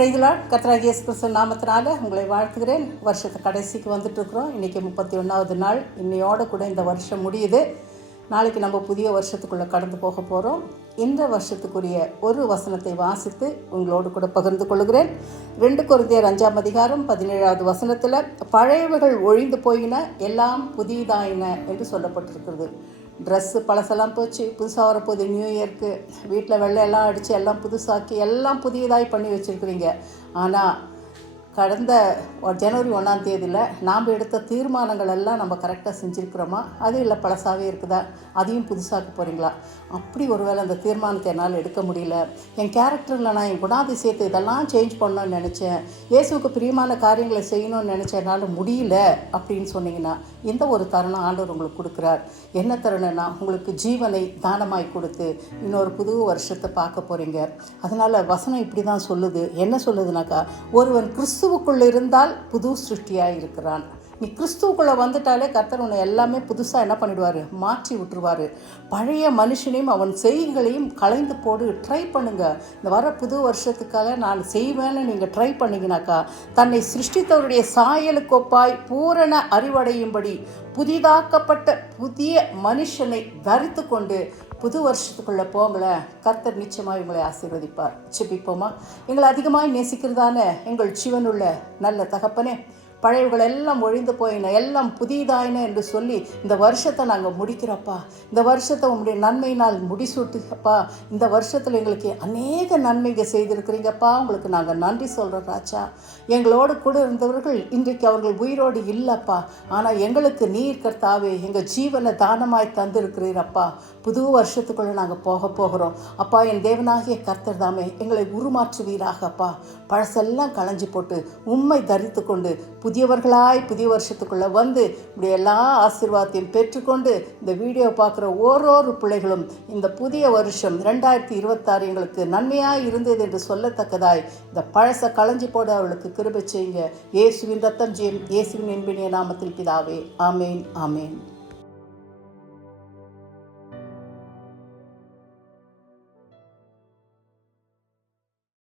பிரைதலாட் கர்த்தராகிய இயேசு கிறிஸ்து நாமத்தினால உங்களை வாழ்த்துகிறேன். வருஷத்து கடைசிக்கு வந்துட்டுருக்குறோம். இன்றைக்கி 31வது நாள். இன்னையோடு கூட இந்த வருஷம் முடியுது. நாளைக்கு நம்ம புதிய வருஷத்துக்குள்ளே கடந்து போக போகிறோம். இந்த வருஷத்துக்குரிய ஒரு வசனத்தை வாசித்து உங்களோடு கூட பகிர்ந்து கொள்கிறேன். 2 கொரிந்தியர் 5ஆம் அதிகாரம் 17வது வசனத்தில் பழையவைகள் ஒழிந்து போயின, எல்லாம் புதியதாயின என்று சொல்லப்பட்டிருக்கிறது. ட்ரெஸ்ஸு பழசெல்லாம் போச்சு, புதுசாக வரப்போகுது. நியூ இயர்க்கு வீட்டில் வெள்ளையெல்லாம் அடித்து எல்லாம் புதுசாக்கி எல்லாம் புதியதாய் பண்ணி வச்சுருக்குறீங்க. ஆனால் கடந்த ஜனவரி 1ஆம் தேதியில் நாம் எடுத்த தீர்மானங்கள் எல்லாம் நம்ம கரெக்டாக செஞ்சுருக்கிறோமா? அது இல்லை பழசாகவே இருக்குதா? அதையும் புதுசாக்க போகிறீங்களா? அப்படி ஒருவேளை அந்த தீர்மானத்தை என்னால் எடுக்க முடியல, என் கேரக்டரில் நான் என் குணாதிசயத்தை இதெல்லாம் சேஞ்ச் பண்ணணும்னு நினச்சேன், இயேசுவுக்கு பிரியமான காரியங்களை செய்யணும்னு நினச்சேன், என்னால் முடியல அப்படின்னு சொன்னீங்கன்னா இந்த ஒரு தருணம் ஆண்டவர் உங்களுக்கு கொடுக்குறார். என்ன தருணம்னா, உங்களுக்கு ஜீவனை தானமாய் கொடுத்து இன்னொரு புது வருஷத்தை பார்க்க போகிறீங்க. அதனால் வசனம் இப்படி தான் சொல்லுது. என்ன சொல்லுதுனாக்கா, ஒருவன் கிறிஸ்துவுக்குள்ளே இருந்தால் புது சிருஷ்டியாக இருக்கிறான். நீ கிறிஸ்துவுக்குள்ளே வந்துட்டாலே கர்த்தர் உன்னை எல்லாமே புதுசாக என்ன பண்ணிடுவார்? மாற்றி விட்டுருவார். பழைய மனுஷனையும் அவன் செய்களையும் களைந்து போடு. ட்ரை பண்ணுங்கள். இந்த வர புது வருஷத்துக்காக நான் செய்வேன்னு நீங்கள் ட்ரை பண்ணிங்கனாக்கா, தன்னை சிருஷ்டித்தவருடைய சாயலுக்கொப்பாய் பூரண அறிவடையும்படி புதிதாக்கப்பட்ட புதிய மனுஷனை தரித்து கொண்டு புது வருஷத்துக்குள்ளே போங்களேன். கர்த்தர் நிச்சயமாக உங்களை ஆசீர்வதிப்பார். ஜெபிப்போமா? எங்களை அதிகமாக நேசிக்கிறதான எங்கள் ஜீவனுள்ள நல்ல தகப்பனே, பழையவர்கள் எல்லாம் ஒழிந்து போயின, எல்லாம் புதியதாயின என்று சொல்லி இந்த வருஷத்தை நாங்கள் முடிக்கிறப்பா. இந்த வருஷத்தை உங்களுடைய நன்மையினால் முடிசூட்டுப்பா. இந்த வருஷத்தில் எங்களுக்கு அநேக நன்மைகள் செய்திருக்கிறீங்கப்பா. உங்களுக்கு நாங்கள் நன்றி சொல்கிறோம் ராஜா. எங்களோடு கூட இருந்தவர்கள் இன்றைக்கு அவர்கள் உயிரோடு இல்லைப்பா. ஆனால் எங்களுக்கு நீர் கர்த்தாவே எங்கள் ஜீவனை தானமாய் தந்திருக்கிறீரப்பா. புது வருஷத்துக்குள்ளே நாங்கள் போகிறோம் அப்பா. என் தேவனாகிய கர்த்தர் தாமே எங்களை உருமாற்றுவீராகப்பா. பழசெல்லாம் களைஞ்சி போட்டு உம்மை தரித்து கொண்டு புதியவர்களாய் புதிய வருஷத்துக்குள்ளே வந்து இப்படி எல்லா ஆசீர்வாதத்தையும் பெற்றுக்கொண்டு இந்த வீடியோ பார்க்குற ஓரொரு பிள்ளைகளும் இந்த புதிய வருஷம் 2026 எங்களுக்கு நன்மையாக இருந்தது என்று சொல்லத்தக்கதாய் இந்த பழசை களைஞ்சி போட அவளுக்கு கிருபை செய்யுங்க. இயேசுவின் ரத்தம் ஜெயம், இயேசுவின் என்பினிய நாமத்தில் பிதாவே. ஆமேன், ஆமேன்.